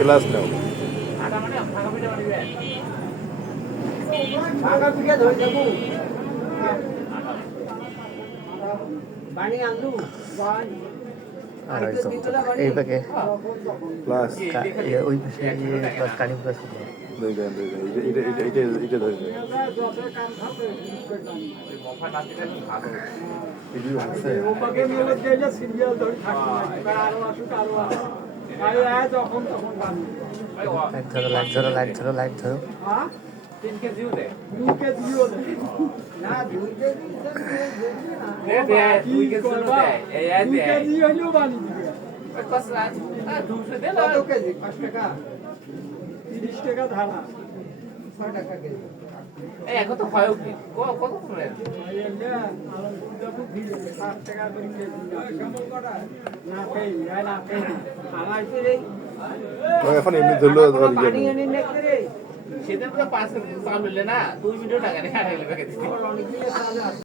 class নাও এই প্যাকে class ওই পাশে কালী প্লাস এটা ধরে লাইট ধরো লাইট ধরো লাইট ধরো লাইট ধরো 3 কেজিও দে 2 কেজিও দে না 2 কেজি দে 2 কেজিও দে এই আই 2 দে কেজি হইলো বানি দিবে ওই কসরা 200 দে কত কেজি 5 টাকা 30 টাকা ধারা 6 টাকা কেজি এই কত হয় কি কত করে আইলে আলমপুর যাবো 7 টাকা করে কেজি কেমন করা না পেই না পেই আমাইতে রে এখন এমনি ধরলো পানি এনে নেতে রে সেদিন তো 5 চাল হইলে না 2 মিনিট টাকা নিয়ে আড়াই টাকা দিছি অনেকগুলো চাল আছে